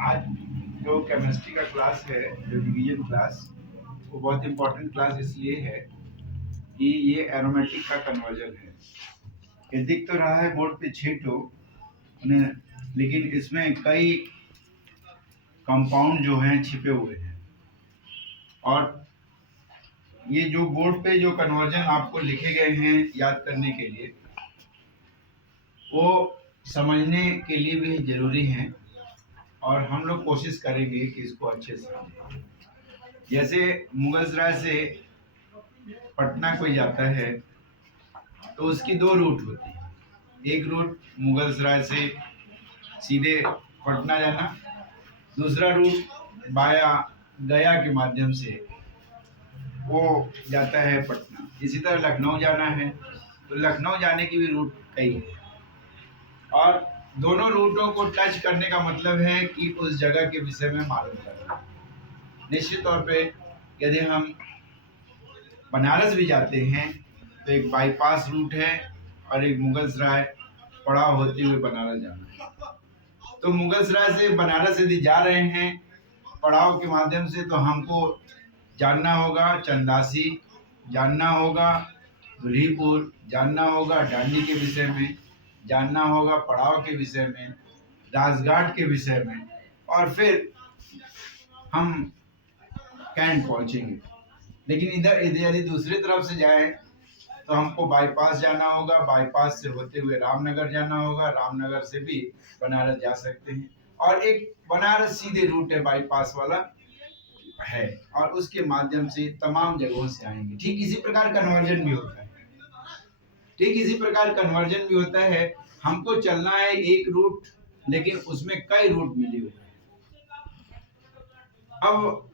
आज जो केमिस्ट्री का क्लास है, जो डिवीजन क्लास, वो बहुत इम्पोर्टेंट क्लास इसलिए है कि ये एरोमेटिक का कन्वर्जन है। ये दिख तो रहा है बोर्ड पे 6 ठो, लेकिन इसमें कई कंपाउंड जो हैं छिपे हुए हैं। और ये जो बोर्ड पे जो कन्वर्जन आपको लिखे गए हैं याद करने के लिए, वो समझने के लिए भी ज़रूरी हैं और हम लोग कोशिश करेंगे कि इसको अच्छे से समझें। जैसे मुगलसराय से पटना कोई जाता है तो उसकी 2 रूट होती है। एक रूट मुगलसराय से सीधे पटना जाना, दूसरा रूट बाया गया के माध्यम से वो जाता है पटना। इसी तरह लखनऊ जाना है तो लखनऊ जाने की भी रूट कई है। और दोनों रूटों को टच करने का मतलब है कि उस जगह के विषय में मालूम करना। निश्चित तौर पे यदि हम बनारस भी जाते हैं तो एक बाईपास रूट है और एक मुगलसराय पड़ाव होते हुए बनारस जाना है। तो मुगलसराय से बनारस यदि जा रहे हैं पड़ाव के माध्यम से, तो हमको जानना होगा चंदासी, जानना होगा धुलीपुर, जानना होगा डांडी के विषय में, जानना होगा पड़ाव के विषय में, राजघाट के विषय में, और फिर हम कैंट पहुंचेंगे। लेकिन इधर इधर यदि दूसरी तरफ से जाएं तो हमको बाईपास जाना होगा, बाईपास से होते हुए रामनगर जाना होगा, रामनगर से भी बनारस जा सकते हैं। और एक बनारस सीधे रूट है बाईपास वाला है और उसके माध्यम से तमाम जगहों से आएंगे। ठीक इसी प्रकार कन्वर्जन भी होता है। ठीक इसी प्रकार कन्वर्जन भी होता है। हमको चलना है एक रूट, लेकिन उसमें कई रूट मिले हुए हैं। अब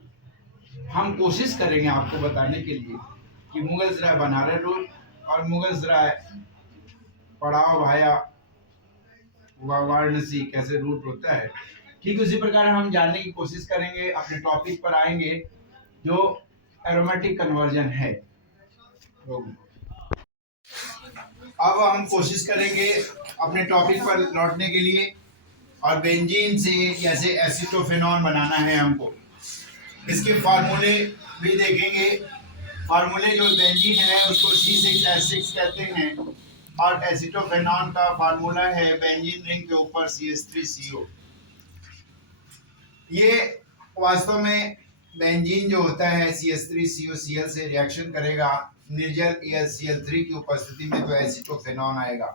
हम कोशिश करेंगे आपको बताने के लिए कि मुगलसराय बनारस रूट और मुगलसराय पड़ाव भाया वाराणसी कैसे रूट होता है। ठीक उसी प्रकार हम जानने की कोशिश करेंगे। अपने टॉपिक पर आएंगे जो एरोमेटिक कन्वर्जन है। अब हम कोशिश करेंगे अपने टॉपिक पर लौटने के लिए, और बेंजीन से कैसे एसीटोफेनॉन बनाना है हमको, इसके फार्मूले भी देखेंगे। फार्मूले जो बेंजीन है उसको C6H6 कहते हैं और एसीटोफेनॉन का फार्मूला है बेंजीन रिंग के ऊपर CH3CO। ये वास्तव में बेंजीन जो होता है CH3COCl से रिएक्शन करेगा निर्जल AlCl3 की उपस्थिति में, तो एसीटोफेनॉन आएगा।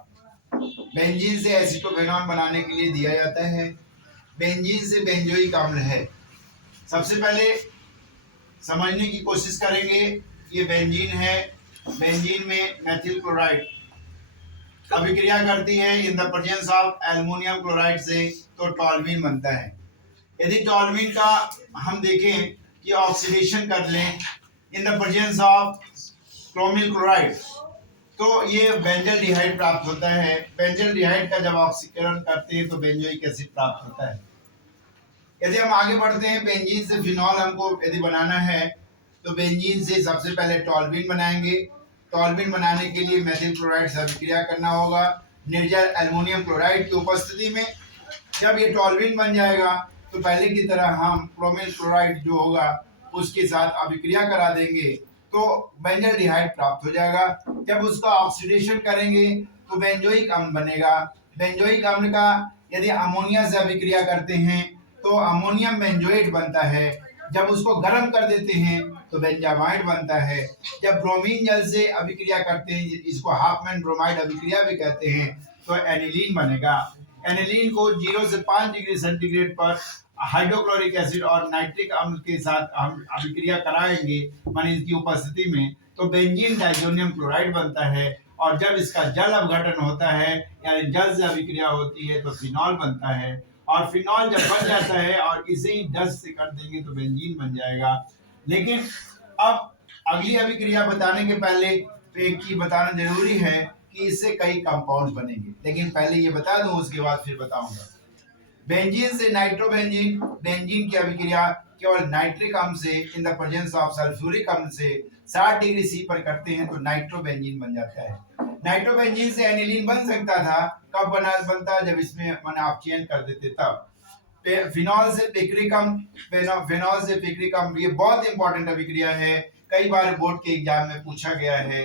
बेंजीन से एसीटोफेनॉन बनाने के लिए दिया जाता है। बेंजीन से बेंजोइक अम्ल है। सबसे पहले समझने की कोशिश करेंगे। ये बेंजीन है। बेंजीन में मेथिल क्लोराइड अभिक्रिया करती है in the presence of aluminium chloride से, तो टॉल्यूइन बनता है। यदि टॉल्यूइन का हम देखें कि ऑक्सीडेशन कर लें in the presence of chromyl chloride, तो ये बेंजल्डिहाइड प्राप्त होता है। बेंजल्डिहाइड का जब ऑक्सीकरण करते हैं तो बेंजोइक एसिड प्राप्त होता है। यदि हम आगे बढ़ते हैं, बेंजीन से फिनॉल हमको यदि बनाना है तो बेंजीन से सबसे पहले टॉल्यूइन बनाएंगे। टॉल्यूइन बनाने के लिए मेथिल क्लोराइड से अभिक्रिया करना होगा निर्जल एल्युमिनियम क्लोराइड की उपस्थिति में। जब ये टॉल्यूइन बन जाएगा तो पहले की तरह हम क्रोमिल क्लोराइड जो होगा उसके साथ अभिक्रिया करा देंगे तो बेंजल्डिहाइड प्राप्त हो जाएगा। जब उसका ऑक्सीडेशन करेंगे तो बेंजोइक अम्ल बनेगा। बेंजोइक अम्ल का यदि अमोनिया से अभिक्रिया करते हैं तो अमोनियम बेंजोएट बनता है। जब उसको गर्म कर देते हैं तो बेंजामाइड बनता है। जब ब्रोमीन जल से अभिक्रिया करते हैं, इसको हाफमैन ब्रोमाइड अभिक्रिया भी कहते हैं, तो एनिलीन बनेगा। एनिलीन को 0 से 5 डिग्री सेंटीग्रेड पर हाइड्रोक्लोरिक एसिड और नाइट्रिक अम्ल के साथ हम अभिक्रिया कराएंगे माने इसकी उपस्थिति में, तो बेंजीन डाइजोनियम क्लोराइड बनता है। और जब इसका जल अपघटन होता है यानी जल से अभिक्रिया होती है तो फिनॉल बनता है। और फिनॉल जब बन जाता है और इसे ही 10 से कर देंगे तो बेंजीन बन जाएगा। लेकिन अब अगली अभिक्रिया बताने के पहले एक चीज बताना जरूरी है कि इससे कई कंपाउंड्स बनेंगे, लेकिन पहले ये बता दूं उसके बाद फिर बताऊंगा। बेंजीन से नाइट्रोबेंजीन, बेंजीन की अभिक्रिया केवल नाइट्रिक अम्ल से in the presence of sulphuric अम्ल से 60 डिग्री C पर करते हैं तो नाइट्रोबेंजीन बन जाता है। नाइट्रोबेंजीन से एनिलीन बन सकता था, कब बनता जब इसमें मैंने आप चेंज कर देते तब। फिनॉल से पिक्रिकम, फिनॉल से पिक्रिकम, ये बहुत इंपॉर्टेंट अभिक्रिया है, कई बार बोर्ड के एग्जाम में पूछा गया है।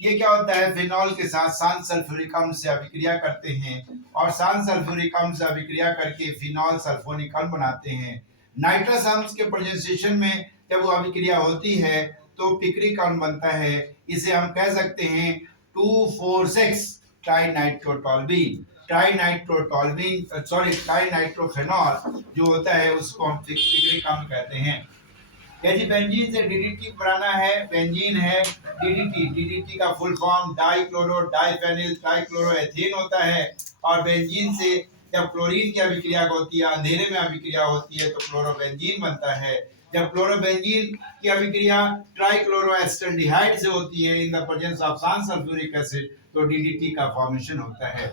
ये क्या होता है, फिनॉल के साथ शांत सल्फ्यूरिक अम्ल से अभिक्रिया करते हैं और शांत सल्फ्यूरिक अम्ल से अभिक्रिया करके फिनॉल सल्फोनिक अम्ल बनाते हैं। नाइट्रस अम्ल के प्रेजेंटेशन में जब वो अभिक्रिया होती है तो पिक्रिक अम्ल बनता है। इसे हम कह सकते हैं 2,4,6 ट्राइनाइट्रोटोल्यूइन। ट्राइनाइट्रोफेनॉल जो होता है उसको हम पिक्रिक अम्ल कहते हैं। यदि बेंजीन से डीडीटी बनाना है, बेंजीन है डीडीटी, डीडीटी का फुल फॉर्म डाइक्लोरो डाइफेनिल ट्राइक्लोरोएथेन होता है। और बेंजीन से जब क्लोरीन की अभिक्रिया होती है, अंधेरे में अभिक्रिया होती है, तो क्लोरोबेंजीन बनता है। जब क्लोरोबेंजीन की अभिक्रिया ट्राइक्लोरोएसिटल्डिहाइड से होती है इन द प्रेजेंस ऑफ शांत सल्फ्यूरिक एसिड, तो डीडीटी का फॉर्मेशन होता है।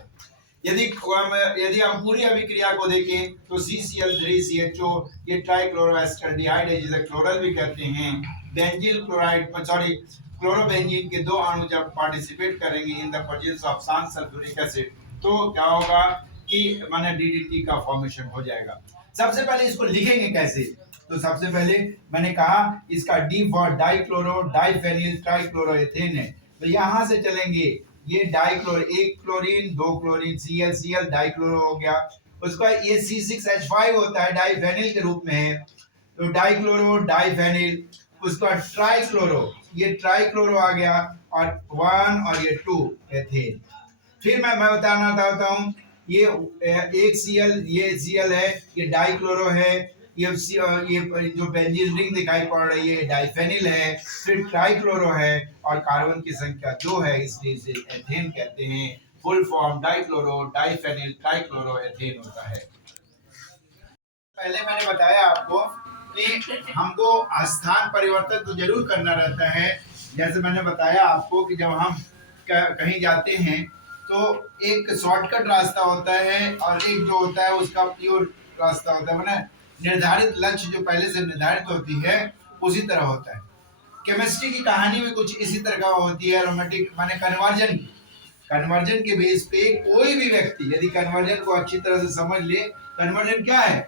यदि हम पूरी अभिक्रिया को देखें तो CCl3CHO ये ट्राइक्लोरोएसिटल्डिहाइड है जिसे क्लोरल भी कहते हैं। बेंजील क्लोराइड क्लोरोबेंजीन के दो अणु जब पार्टिसिपेट करेंगे इन द प्रेजेंस ऑफ शांत सल्फ्यूरिक एसिड, तो क्या होगा कि माने डीडीटी का फॉर्मेशन हो जाएगा। सबसे पहले इसको लिखेंगे कैसे, तो सबसे पहले मैंने कहा इसका डी फॉर डाइक्लोरो डाइफेनिल ट्राइक्लोरोएथेन है, तो यहां से चलेंगे। ये डाइक्लोर, एक क्लोरीन दो क्लोरीन, Cl डाइक्लोरो हो गया। उसका ये C6H5 होता है, डाइफेनिल के रूप में है, तो डाइक्लोरो डाइफेनिल। उसका ट्राइक्लोरो, ये ट्राइक्लोरो आ गया, और 1 और ये 2 एथेन। फिर मैं बताना चाहता हूँ ये एक Cl, ये Cl है, ये डाइक्लोरो है, ये जो बेंजीन रिंग दिखाई पड़ रही है डाइफेनिल है, फिर ट्राइक्लोरो है, और कार्बन की संख्या 2 है, इसलिए इसे एथेन कहते हैं। Full form dichloro diphenyl trichloro ethane होता है। पहले मैंने बताया आपको कि हमको स्थान परिवर्तन तो जरूर करना रहता है। जैसे मैंने बताया आपको कि जब हम कहीं जाते हैं तो एक शॉर्टकट रास्ता होता है और एक जो होता है उसका प्योर रास्ता होता है, मैंने निर्धारित लक्ष्य जो पहले से निर्धारित होती है उसी तरह होता है। केमिस्ट्री की कहानी में कुछ इसी तरह का होती है। एरोमेटिक माने कन्वर्जन के बेस पे कोई भी व्यक्ति यदि कन्वर्जन को अच्छी तरह से समझ ले, कन्वर्जन क्या है,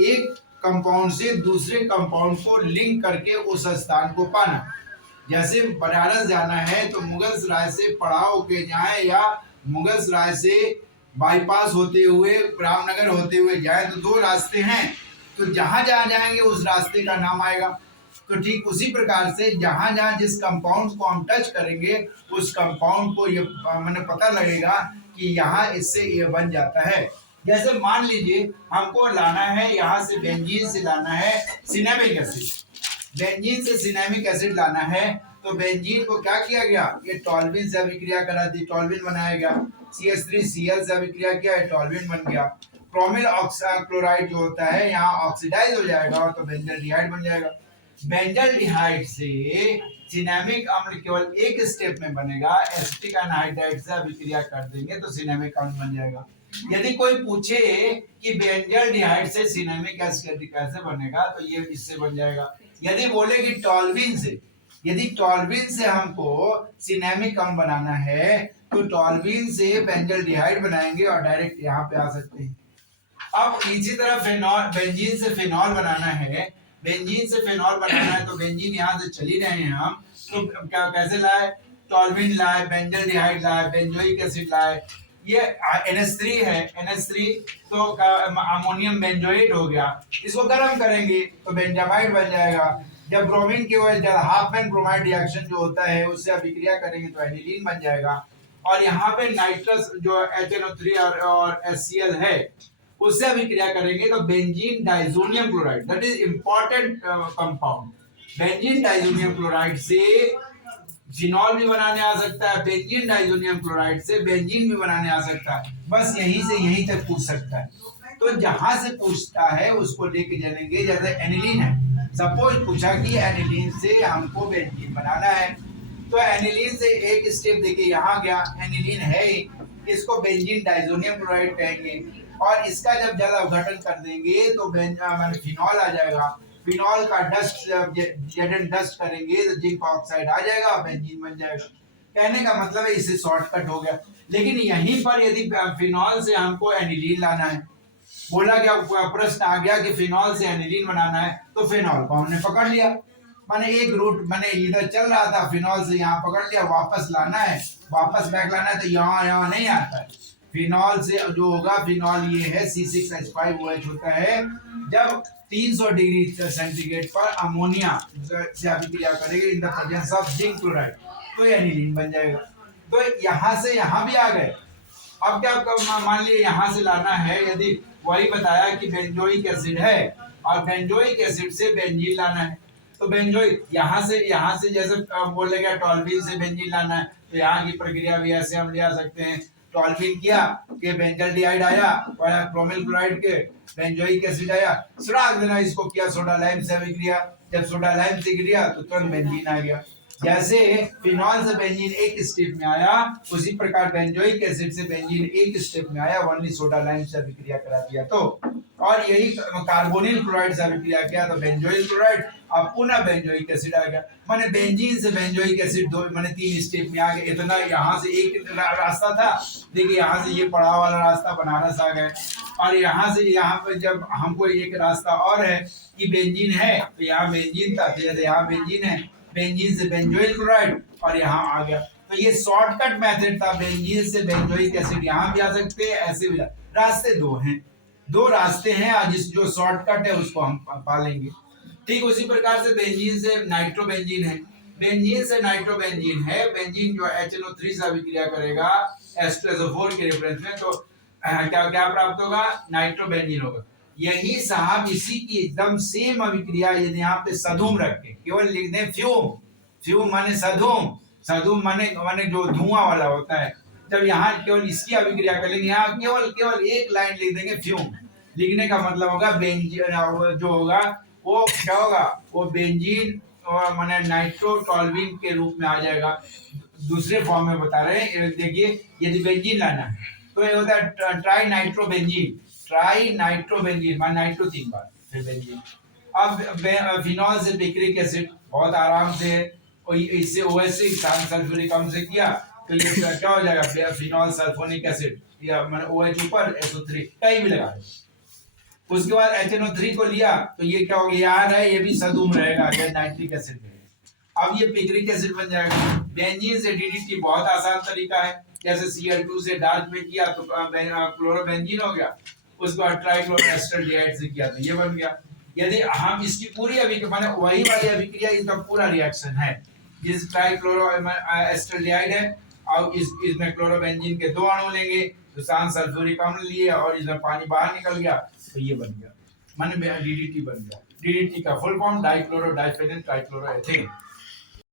एक कंपाउंड से दूसरे कंपाउंड को लिंक करके उस स्थान को पाना। जैसे बनारस जाना है तो मुगलसराय से पड़ाव के जाए या मुगलसराय से बाईपास होते हुए रामनगर होते हुए जाए, तो दो रास्ते हैं, तो जहां जहां जाएंगे उस रास्ते का नाम आएगा। तो ठीक उसी प्रकार से जहां जहां जिस कंपाउंड को हम टच करेंगे उस कंपाउंड को ये मैंने पता लगेगा कि यहाँ इससे ये बन जाता है। जैसे मान लीजिए हमको लाना है, यहाँ से बेंजीन से लाना है सिनेमिक एसिड, बेंजीन से सिनेमिक एसिड लाना है, तो बेंजीन को क्या किया गया, ये टॉल्यूइन से अभिक्रिया करा दी, टॉल्यूइन बनाया गया। CH3Cl से अभिक्रिया किया है, टॉल्यूइन बन गया। क्रोमिल क्लोराइड जो होता है यहाँ ऑक्सीडाइज हो जाएगा और तो बेंजल्डिहाइड बन जाएगा। बेंजल्डिहाइड से सिनेमिक अम्ल केवल एक स्टेप में बनेगा, एसिटिक एनहाइड्राइड से अभिक्रिया कर देंगे तो सिनेमिक अम्ल बन जाएगा। यदि कोई पूछे कि बेंजल्डिहाइड से सिनेमिक एसिड कैसे बनेगा, तो ये इससे बन जाएगा। यदि बोले कि टॉल्यूइन से, यदि टॉल्यूइन से हमको सिनेमिक अम्ल बनाना है तो टॉल्यूइन से बेंजल्डिहाइड बनाएंगे और डायरेक्ट यहाँ पे आ सकते हैं। अब इसी तरह फेनॉल, बेंजीन से फेनॉल बनाना है, बेंजीन से फेनॉल बनाना है तो बेंजीन यहाँ से चली रहे हैं हम, तो क्या कैसे लाए, टॉल्यूइन लाए, बेंजल्डिहाइड लाए, बेंजोइक एसिड लाए, ये NH3 है, NH3 तो अमोनियम बेंजोएट हो गया, इसको गर्म करेंगे तो बेंजामाइड बन जाएगा। जब ब्रोमीन की वजह हाफमैन ब्रोमाइड रिएक्शन जो होता है उससे अभिक्रिया करेंगे तो एनिलीन बन जाएगा। और यहाँ पे नाइट्रस जो HNO3 और HCl है उससे अभिक्रिया करेंगे तो benzene diazonium chloride, that is important compound. Benzene diazonium chloride से फिनॉल भी बनाने आ सकता है, बेंजीन डाइजोनियम क्लोराइड से बेंजीन भी बनाने आ सकता है, बस यहीं से यहीं तक पूछ सकता है। तो जहां से पूछता है उसको लेके चलेंगे। जैसे एनिलीन है, सपोज पूछा कि एनिलीन से हमको बेंजीन बनाना है, तो एनिलीन से एक स्टेप देखिए यहाँ गया, एनिलीन है, इसको बेंजीन डाइजोनियम क्लोराइड कहेंगे, और इसका जब ज्यादा अपघटन कर देंगे तो फिनॉल आ जाएगा। फिनॉल का डस्ट जब डस्ट करेंगे तो जिंक ऑक्साइड आ जाएगा, बेंजीन बन जाएगा। कहने का मतलब है इससे शॉर्टकट हो गया। लेकिन यहीं पर यदि फिनॉल से हमको एनिलीन लाना है बोला क्या, प्रश्न आ गया कि फिनॉल से एनिलीन बनाना है, तो फिनॉल को हमने पकड़ लिया। मैंने एक रूट मैंने इधर चल रहा था, फिनॉल से यहाँ पकड़ लिया, वापस लाना है, वापस बैक लाना है, तो यहाँ नहीं आता है। फिनॉल से जो होगा, फिनॉल ये है C6H5OH होता है। जब 300 डिग्री सेंटीग्रेड पर अमोनिया से अभिक्रिया करेगी in the presence of zinc chloride, तो एनिलीन बन जाएगा। तो यहाँ से यहाँ भी आ गए। अब क्या, मान लिए यहाँ से लाना है, यदि वही बताया कि बेंजोइक एसिड है और बेंजोइक एसिड से बेंजीन लाना है, तो बेंजोइक यहाँ से जैसे बोलेगा टॉल्विन से बेंजीन लाना है, तो यहाँ की प्रक्रिया भी ऐसे हम ले आ सकते हैं। टॉल्विन किया कि बेंजल्डिहाइड आया, और क्रोमिल क्लोराइड के बेंजोइक एसिड आया, सुराग देना इसको, किया सोडा लाइम से अभिक्रिया, जब सोडा लाइम से गिरिया तो तुरंत बेंजीन आ गया। जैसे फिनॉल से बेंजीन एक स्टेप में आया, उसी प्रकार बेंजोइक एसिड से बेंजीन एक स्टेप में आया, वनली सोडा लाइम से अभिक्रिया करा दिया तो। और यही कार्बोनिल क्लोराइड से अभिक्रिया किया तो बेंजोइल क्लोराइड, अब पुनः बेंजोइक एसिड आ गया। माने बेंजीन से बेंजोइक एसिड दो माने 3 स्टेप में आ गए। इतना यहाँ से एक रास्ता था, देखिए यहाँ से ये पड़ाव वाला रास्ता बनारस आ गए, और यहाँ से यहाँ पर जब हमको एक रास्ता और है कि बेंजीन है, तो यहाँ बेंजीन था, जैसे यहाँ बेंजीन है, बेंजीन से बेंजोइल क्लोराइड और यहाँ आ गया। तो ये शॉर्टकट मेथड था, बेंजीन से बेंजोइक एसिड यहाँ भी आ सकते हैं, ऐसे भी रास्ते दो हैं, दो रास्ते हैं, जिस जो शॉर्टकट है उसको हम पालेंगे। ठीक उसी प्रकार से बेंजीन से नाइट्रोबेंजीन है, बेंजीन से नाइट्रोबेंजीन है, बेंजीन जो HNO3 से अभिक्रिया करेगा H2SO4 के रेफरेंस में, तो क्या क्या प्राप्त होगा, नाइट्रोबेंजीन होगा। यही साहब इसी की एकदम सेम अभिक्रिया यदि यहाँ पे सधूम रख के केवल लिख दें फ्यूम, फ्यूम माने सधूम, सधूम माने जो धुआं वाला होता है, जब यहाँ केवल इसकी अभिक्रिया करेंगे, यहाँ केवल एक लाइन लिख देंगे फ्यूम, लिखने का मतलब होगा बेंजीन जो होगा वो क्या होगा, वो बेंजीन माने नाइट्रोटॉल्विन के रूप में आ जाएगा। दूसरे फॉर्म में बता रहे हैं, देखिए यदि बेंजीन लाना है तो ये होता है ट्राई नाइट्रोबेंजीन, ट्राई नाइट्रोबेंजीन मान नाइट्रो 3 बार फिर बेंजीन। अब फिनॉल से पिक्रिक एसिड बहुत आराम से, इससे OH से सल्फ्यूरिक अम्ल से किया तो ये क्या हो जाएगा, फिनॉल सल्फोनिक एसिड, या माने OH ऊपर SO3 कहीं भी लगा दे। उसके बाद HNO3 को लिया तो ये क्या हो गया, यार है ये भी सधूम रहेगा, ये नाइट्रिक एसिड रहेगा। अब ये पिक्रिक एसिड बन जाएगा। बेंजीन से DDT बहुत आसान तरीका है, जैसे Cl2 से डार्क में किया तो क्लोरोबेंजीन हो गया, उसके बाद ट्राइक्लोरोएस्टरडिहाइड से किया तो ये बन गया। यदि हम इसकी पूरी अभिक्रिया माने वही वाली अभिक्रिया, इसका पूरा रिएक्शन है, जिस ट्राइक्लोरोएस्टरडिहाइड है और इसमें क्लोरोबेंजीन के 2 अणु लेंगे, तो सांस सल्फ्यूरिक अम्ल लिए और इसमें पानी बाहर निकल गया, तो ये बन गया, माने DDT बन गया। DDT का फुल फॉर्म डाइक्लोरो डाइफेनिल ट्राइक्लोरोएथेन।